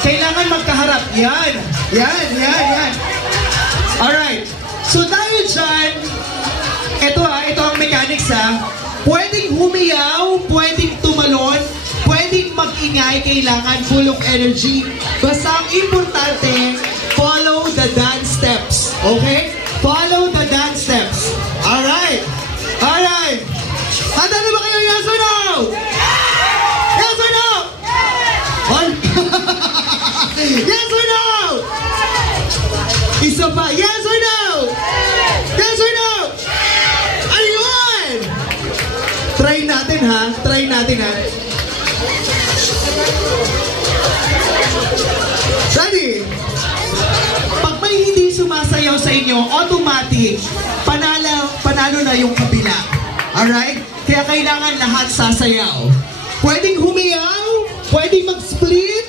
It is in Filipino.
Kailangan magkaharap. Yan. Yan. Alright. So dahil dyan, ito ang mechanics ha. Pwedeng humiyaw, pwedeng tumalon, pwedeng mag-ingay, kailangan full of energy. Basta ang importante, follow the dance steps. Okay? Follow the dance steps. Alright. Handa na ba kayo? Yes or no? Yes or no? Yes or no? Isa pa. Yes or no? Yes or no? Ayun! Try natin ha. Ready? Pag may hindi sumasayaw sa inyo, automatic, panalo na yung kabila. Alright? Kaya kailangan lahat sasayaw. Pwedeng humiyaw, pwedeng mag-split,